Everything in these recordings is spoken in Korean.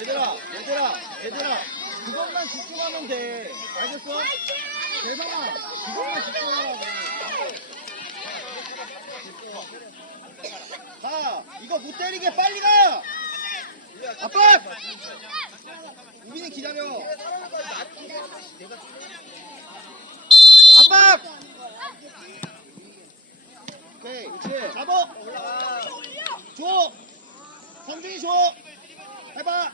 얘들아 얘들아 얘들아 그것만 집중하면 돼 알겠어? 대성아 그것만 자 이거 못 때리게 빨리 가 아빠 우빈이 기다려. 아빠 오케이 그렇지. 잡아! 줘! 성준이 줘! 해봐!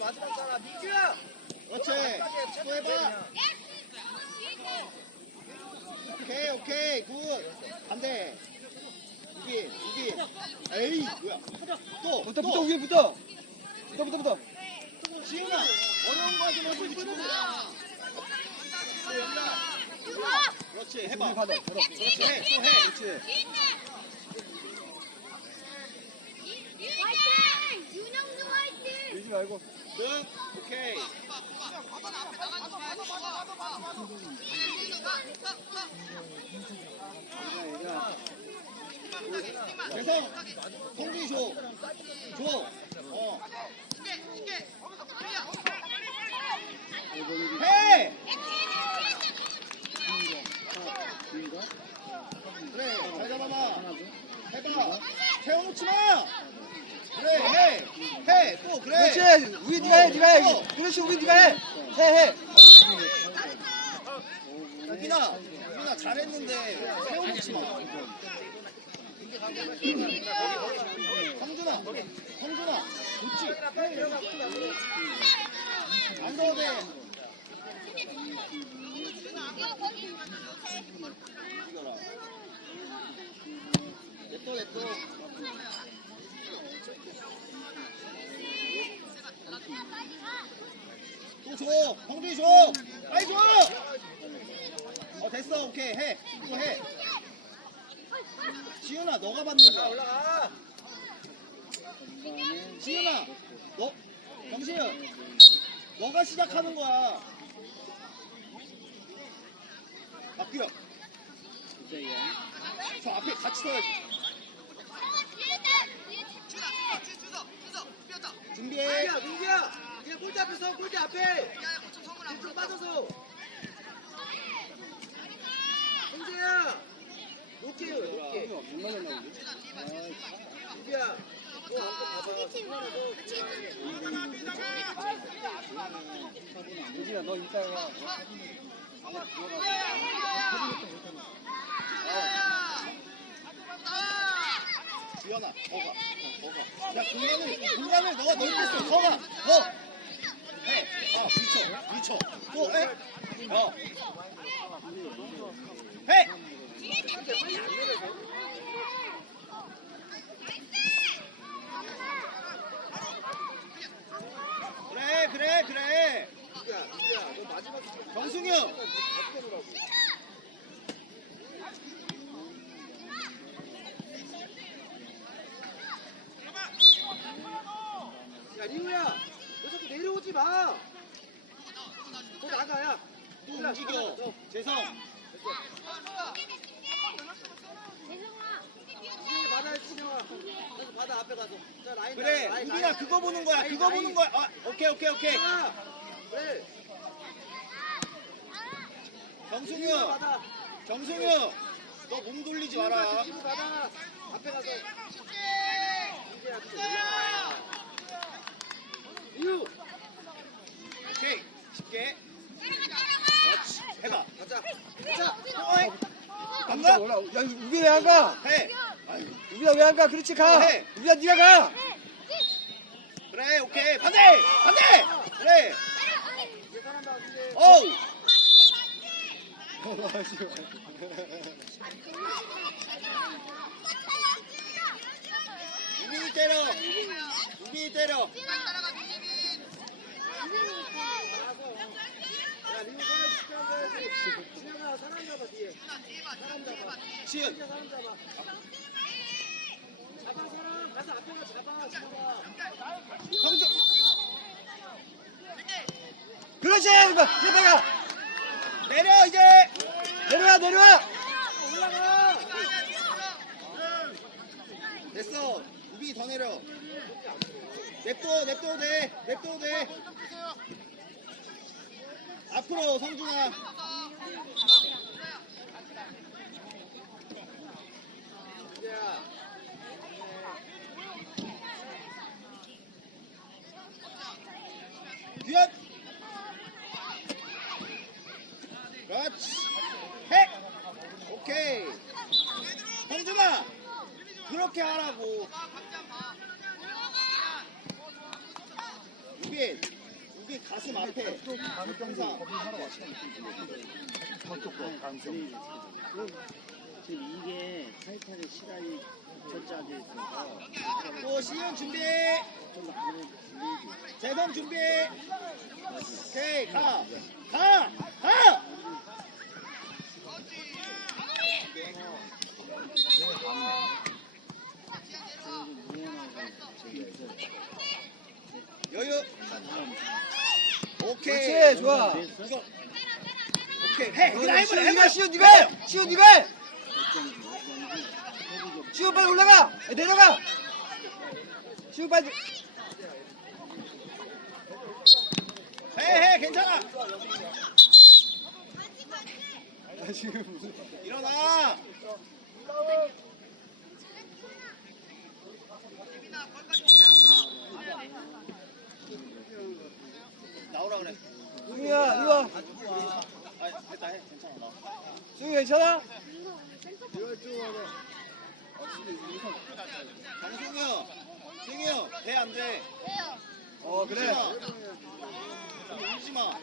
마지막 사람 민규야. 그렇지. 또 해봐. 오케이 오케이. 굿. 안 돼 우빈 우빈 에이 뭐야. 또 붙어 또. 붙어 위에 붙어. 붙어 붙어 붙어. 지훈아 어려운 거 하지 말고 또 연락 그렇지 해봐. 받아. 그렇지 해또해. 그렇지. 밀지 말고. 응 오케이 대성 성준이 줘 줘. 어. 해! 그래, 잘 잡아봐. 해봐. 세워놓지 마! 그래, 해! 해! 또, 그래! 그렇지 우리 네가 해 네가 해 그렇지 우리 네가 해 해해 유빈아, 유빈아, 잘했는데, 세워놓지 마. 성준아, 성준아, 좋지? 안 넣어도 돼. 냅둬, 냅둬. 또 줘! 성준이 줘! 빨리 줘! 어, 됐어, 오케이, 해. 또 해. 지훈아, 너가 받는 거야. 올라가. 지훈아, 너, 정시은, 너가 시작하는 거야. 맞규야. 저 앞에 같이 서야지. 준비해. 민규야, 민규야. 그냥 골대 앞에 서, 골대 앞에. 뒤쪽 빠져서. 형제야. 못 나겠나 보지 민규야. 뭐 한번 봐봐. 민지야 너 이따 가 주연아, 너가, 너가. 야, 공간을, 공간을 너가 넓게 써. 너가, 너. 해. 아, 미쳐, 미쳐. 또 해. 어. 해. 그래, 그래, 그래. 정승이 형. 야, 리우야. 너 자꾸 내려오지 마. 너 나가야. 또 움직여. 재성. 이제 받아, 진영아. 가서 받아, 앞에 가서. 자, 라인 그래, 라인 우빈아 나가. 그거 보는 거야. 라인, 그거 라인. 보는 거야. 아, 오케이, 오케이, 오케이. 자, 그래. 받아. 정승이 형. 너몸 돌리지 마라. 받아. 앞에 가서. 이제야, 또 올라가. 리우. 오케이. 쉽게. 그렇지. 해봐. 가자. 자, 또 해. 안가 야 우빈아 왜안 가? 해. 우리야 왜 안 가? 그렇지 가. 네. 해. 우리야 네가 가. 그래 오케이. 반대! 반대! 그래. 어. 어우. 어, 유빈이 때려. 유빈이 때려. 시은. 그렇지 제발가 내려 이제. 내려와 내려와 올라가 됐어. 우빈이 더 내려. 냅둬 냅둬도 돼. 냅둬도 돼. 앞으로 성준아. 야 규현. 그렇지. 해. 오케이. 성준아. 그렇게 하라고. 우빈. 우빈 가슴 앞에. 항상. 지금 이게 타이탄의 시간이 저쪽에 있어서 또 시윤 준비. 재성 준비. 오케이 가. 가. 가. 여유. 오케이. 그렇지 좋아. 오케이 해. 어, 네가 해봐. 시우. 네가 시우 네가 해 시우 네가 해 해보죠. 시우 빨리 올라가 내려가 시우 빨리 해, 해, 괜찮아. 지금 일어나. 나오라 그래. 승우야 이리 와 아, 됐다 해. 괜찮아. 나. 승우 괜찮아? 강승우 형. 승우 형. 돼안 돼. 어 그래 울지 마.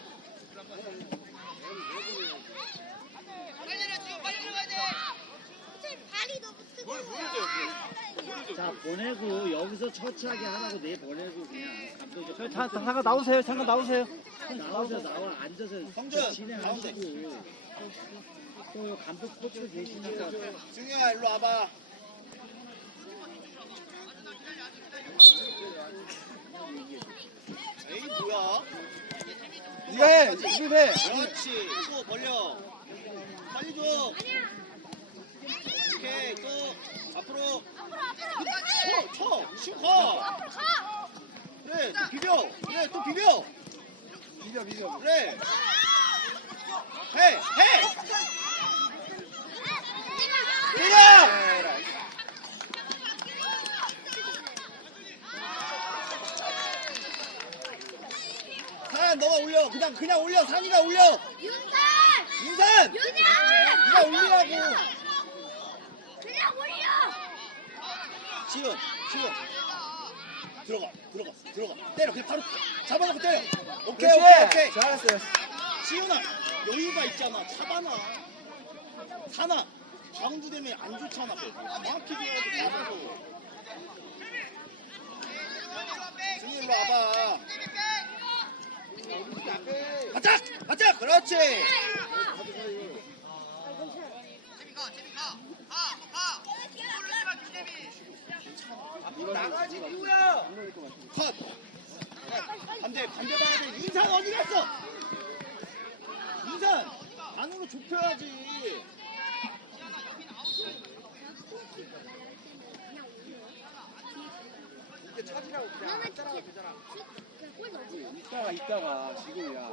발이 너무 뜨거워. 자 보내고 여기서 처치하게 하라고 내 보내고 그냥 감독이 저희 다, 다 잠깐 나오세요 잠깐 나오세요 나와서 나와 앉아서 성준, 진행하시고 또 감독 코치 계시니까 형아 일로 와봐. 에이 뭐야? 네가 해 지금 해 그렇지. 또 벌려. 빨리 줘. 오케이. 또 앞으로. 쳐, 쳐. 슈퍼. 그래. 또 비벼. 그래. 또 비벼. 비벼 비벼 그래. 해. 해. 내가 산 너가 올려. 그냥 그냥 올려. 산이가 올려. 윤산! 윤산! 네가 올리라고. 그냥 올려! 지훈, 지훈. 들어가, 들어가, 들어가. 때려, 그냥 바로 잡아놓고 때려. 오케이, 오케이, 오케이. 잘했어요 지훈아, 여유가 있잖아. 잡아놔. 사나, 바운드 되면 안 좋잖아. 정확히 줘야 돼. 승희 일로 와봐. 가자, 가자, 그렇지. 나가지 리우야 컷. 반대, 반대 봐야 돼. 인산 어디 갔어? 인산 안으로 좁혀야지. 이게 차지라고 그냥 안 따라가 되잖아 이따가 이따가 지금이야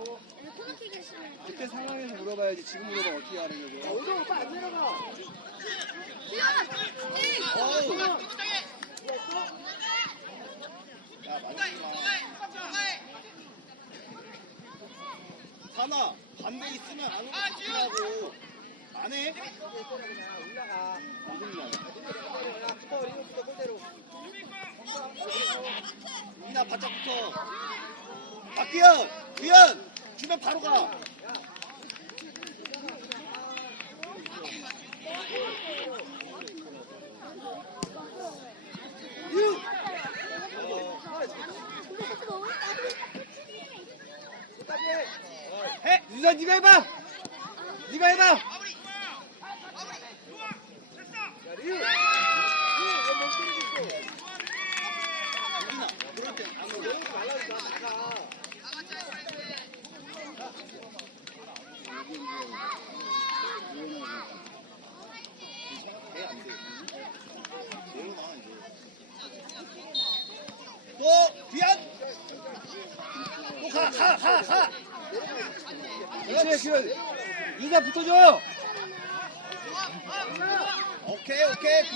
그때 상황에서 물어봐야지 지금 물어보면 어떻게 하는 거죠 오성 오빠 안 내려가. 야, 많이 사나 반대 있으면 안으로 좁히라고. 안 해? 올라가 붙어 이나 바짝 붙어. 박기현, 기현, 주면 바로 가. 유. 해, 유선 니가 해봐. 니가 해봐. 가가가 가. 그렇지, 그 유산 붙어줘. 오케이 오케이 굿.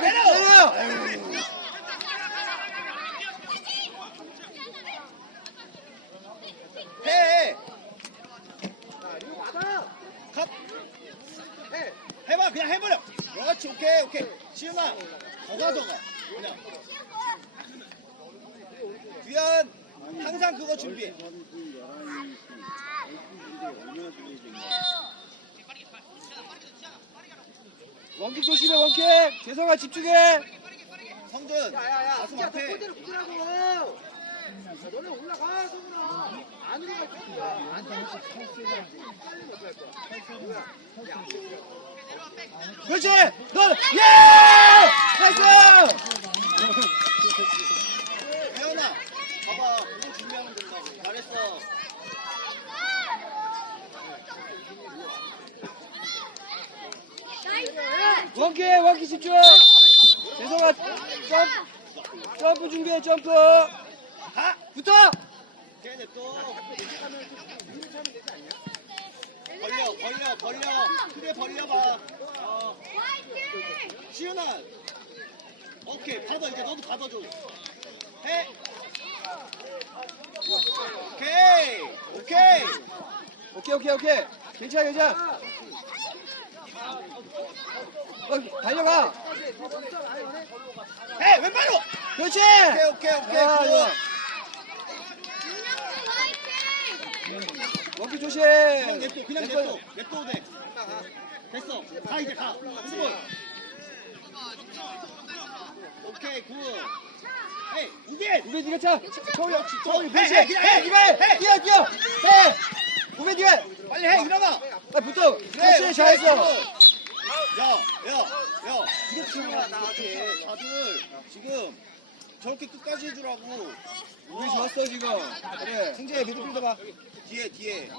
내려. 때려. 해. 컷. 해. 해봐 그냥 해버려. 그렇지 오케이 오케이. 지훈아 더가 더가. 그냥. 귀한 항상 그거 준비해. 선수 11시, 12시인데 얼마나 들리겠냐. 원킥 조심해 원킥. 재성아 집중해. 성준. 야, 야, 야, 가슴 진짜 너 앞에. 꼴대로 붙으라고. 야, 너네 올라가, 성훈아. 안으로 갈 거야. 안 돼. 빨리 어떡할 거야? 뭐야? 야, 그렇지. 너 예. 나이스. 혜연아 봐봐 그거 준비하면 된다고. 잘했어. 나이스. 원킥 원킥 집중. 재성아 점프 점프 준비해 점프. 가. 붙어. 걔네 또 벌려 벌려 벌려 크게 벌려봐. 어. 시윤아 오케이 받아 이제 너도 받아줘 해 오케이 오케이 오케이 오케이 오케이. 괜찮아 괜찮아. 어, 달려가. 해 왼발로 그렇지. 오케이 오케이 오케이 아, 굿. 좋아. 조심. 형 냅둬 그냥 냅둬. 냅둬 냅둬도 돼 됐어 가 이제 가 헤이 우빈 우빈 네가 차. 서울이 서울이 해, 그렇지. 해, 그냥 해. 뛰어 뛰어. 해. 우빈 네가 해. 빨리 해 일어나 아 붙어. 그렇지 잘했어. 야, 야, 야, 이렇게 하면 나한테 다들 지금 저렇게 끝까지 해주라고. 우빈 좋았어 지금. 그래. 승재야, 미드필더 봐. 뒤에, 뒤에.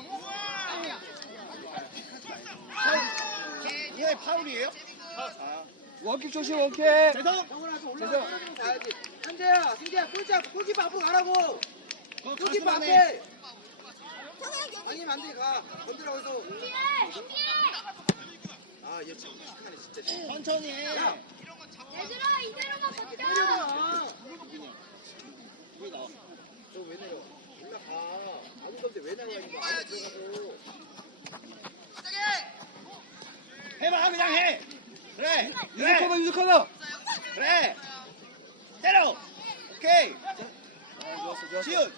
이게 파울이에요? 아, 원킥 조심 원킥. 재성! 좀 올라가. 가야지. 한재야, 승재야, 골자, 골키퍼 앞으로 가라고. 가슴 안에. 앞에. 아니면 안 돼, 가. 건드라고 해서. 아, 얘 참, 착하네, 진짜. 천천히 해. 야. 얘들아 이대로만 버티자. 때려봐. 왜 나와? 너왜 내려? 올라가. 아무 건데 왜 나와, 이거. 안에 들어가고. 해봐, 그냥 해. 그래, 그래, 커버 유즈 커버. 그래. 때려. 오케이. 지훈.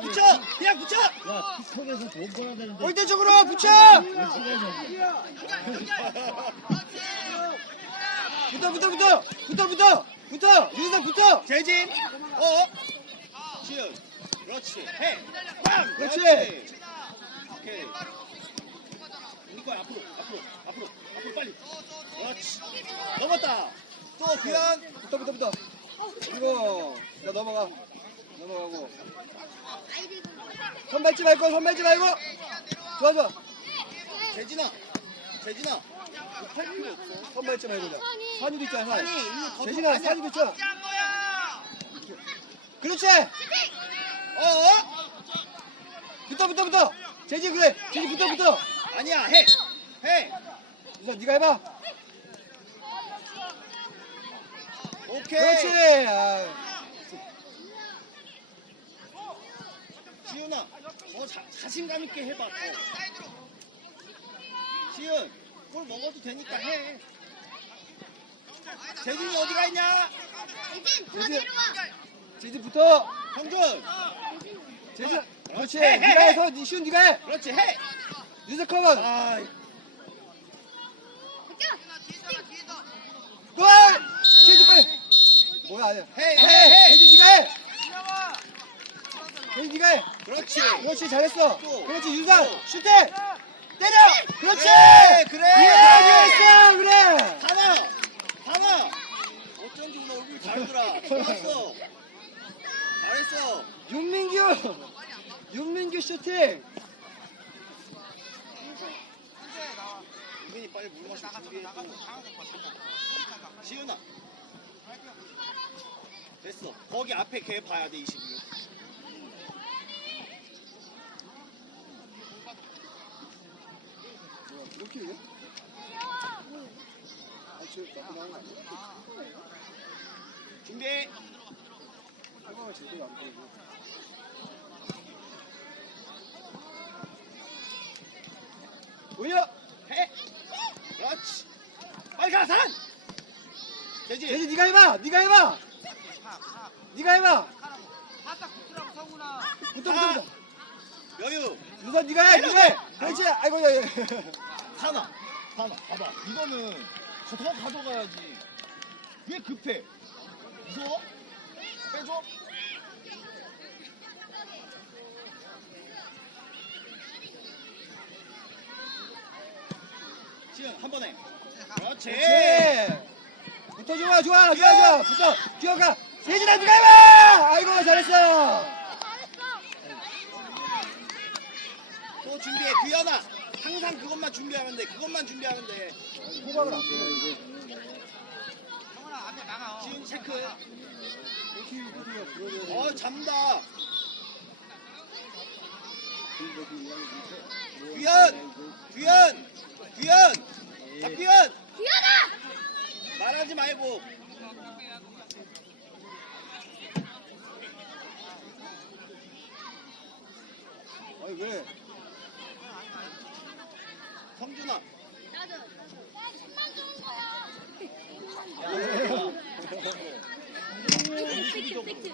붙여! 그냥 붙여! 야, 틱톡에서 돈 벌어야 되는데. 골대 쪽으로 붙여. 몇 시간이야? 붙어 붙어 붙어 붙어 붙어 붙어 유즈다 붙어. 재진! 어? 지훈. 그렇지. 해! 빵! 그렇지. 오케이. 우리 거야, 앞으로, 앞으로, 앞으로, 앞으로 빨리. 그렇지. 넘었다. 또 그냥 붙어 붙어 붙어. 그리고 나 넘어가 넘어가고. 손 밟지 말고 손 밟지 말고. 좋아 좋아. 재진아. 재진아. 못할 필요 없어. 손 밟지 말고 자. 산이도 있잖아 산. 재진아. 산이도 있잖아. 그렇지. 어? 붙어 붙어 붙어. 재진 그래. 재진 붙어 붙어. 아니야, 해. 해. 우선 네가 해봐. 오케이. 그렇지. 아. 지훈아, 더 자, 자신감 있게 해봐. 더. 지훈, 골 먹어도 되니까 해. 재진이 어디 가 있냐? 더. 내려와. 재진 붙어. 형준, 재진. 그렇지. 해, 해, 네가 해. 해서 니 쉬운 네가 해. 그렇지 해. 유즈 커버. 아. 골. 재진 빨리. 뭐야? 해, 해, 해, 해. 혜진 네가 해. 혜진 네가 해. 그렇지. 그렇지 잘했어. 또. 그렇지 윤상 또. 슈팅. 때려. 그렇지. 그래, 그래. 그래 그랬어 그래. 하나, 하나. 어쩐지 오늘 얼굴 잘 돌아. 좋았어. 잘했어. 윤민규. 윤민규 슈팅. 유민이 빨리 물 마시고 준비해. 지훈아. 됐어. 거기 앞에 걔 봐야 돼, 26. 이렇게 해? 아, 저 자꾸 나오는 거 아니야? 준비해. 상황을 제대로 안 보이고. 올려. 해. 그렇지. 빨리 가, 산! 되지? 대지 네가 해봐. 네가 해봐. 네가 해봐. 붙어 붙어 붙어. 여유. 우선 네가 해. 네가 해. 그렇지. 아이고 야, 야. 하나. 하나. 봐봐. 이거는 더 가져가야지. 왜 급해? 무서워? 빼줘? 지금 한 번에. 그렇지. 붙어 좋아 좋아 좋아 좋아. 붙어. 기어가. 대진아 네가 해봐. 아이고 잘했어. 또 준비해. 규현아. 항상 그것만 준비하면 돼. 그것만 준비하면 돼. 호박을 안 해. 지금 체크. 어, 잠다. 규현! 규현! 규현! 자, 규현! 기현아! 말하지 말고. 아니 왜? 성준아. 나도. 야, 천만 주는 거야. 팩트, 팩트.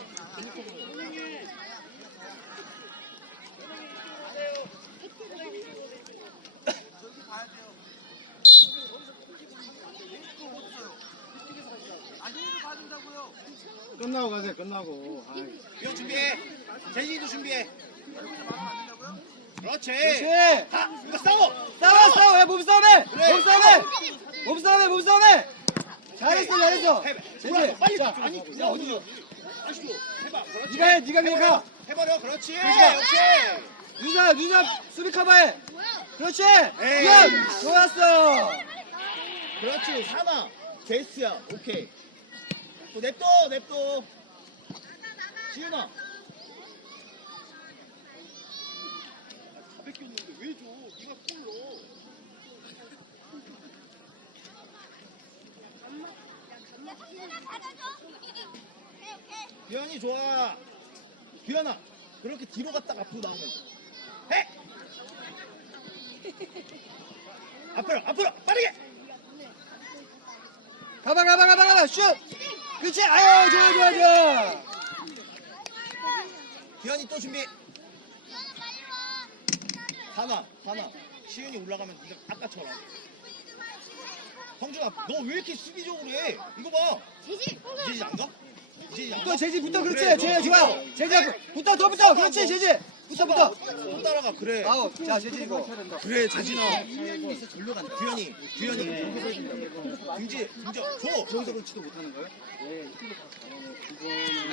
끝나고 가세요. 끝나고. 아이. 준비해. 재진이도 준비해. 그렇지. 그렇지. 가! 이거 싸워! 싸워 싸워. 야, 몸싸움해. 그래. 몸싸움해. 몸싸움해 몸싸움해. 잘했어 잘했어. 해봐. 뭐라고? 빨리 자, 아니, 야 어디? 줘. 해봐. 그렇지. 네가 해. 네가 그냥 가. 해버려. 그렇지. 그렇지. 그렇지. 유사 유사 수비 커버해. 그렇지. 에이. 굿. 좋았어. 그렇지. 사나. 제스야. 오케이. 또 냅둬. 냅둬. 지은아. 다 뺏겼는데 왜 줘? 네가 골 넣어. 규현이 좋아. 규현아. 그렇게 뒤로 갔다가 앞으로 나오면 해. 앞으로 앞으로 빠르게. 가봐 가봐 가봐 가봐 슛. 그렇지. 아유 좋아 좋아 좋아. 규현이 또 준비. 하나, 하나. 시윤이 올라가면 그냥 아까처럼. 성준아, 너 왜 이렇게 수비적으로 해? 이거 봐. 재지, 이제 안 가? 이제 안 가? 또 제지 붙어 그렇지. 너 좋아. 제지 붙어 더 붙어. 그렇지 제지. 붙어 붙어. 또 따라가, 그래. 아우 자 제지 이거. 그래, 재진아. 있어, 절로 간다. 규현이, 규현이. 등지, 등지, 줘. 저기서 그렇지도 못하는 거예요?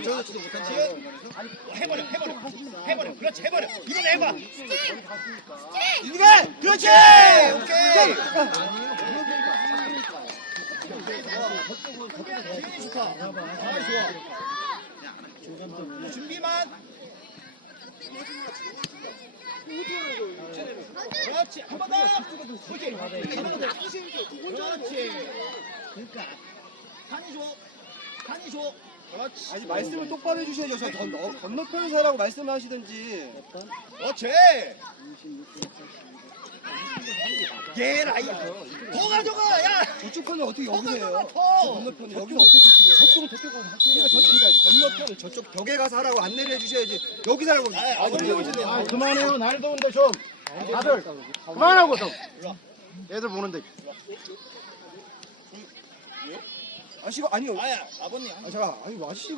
저기서 그렇지도 못하는 거예요? 해버려, 해버려. 해버려. 그렇지, 해버려. 이건 해봐. 네가 그렇지. 오케이. 좀. 기분이 좋다. 아, 좋아. 준비만. 그렇지. 한번 더. 그렇지. 한번 더. 그렇지. 그러니까. 간이 줘. 간이 줘. 그렇지. 아니 말씀을 똑바로 해주셔야죠. 저 건, 어, 건너편에 서라고 말씀을 하시든지. 그렇지. 얘 라이. 더 가져가. 야. 저쪽 편을 어떻게 여기서 해요? 더. 저 건너편을 여기서 어떻게 코치를 저쪽은 저쪽 가서 그러니까 저쪽 그러니까 건너편을 저쪽 벽에 가서 하라고 안내를 해주셔야지. 여기서 하라고. 아, 아. 오시네. 아, 그만해요. 날 더운데 좀. 다들 그만하고 좀. 애들 보는데. 아씨가 아니요 아야 아버님 아 잠깐 아니 아씨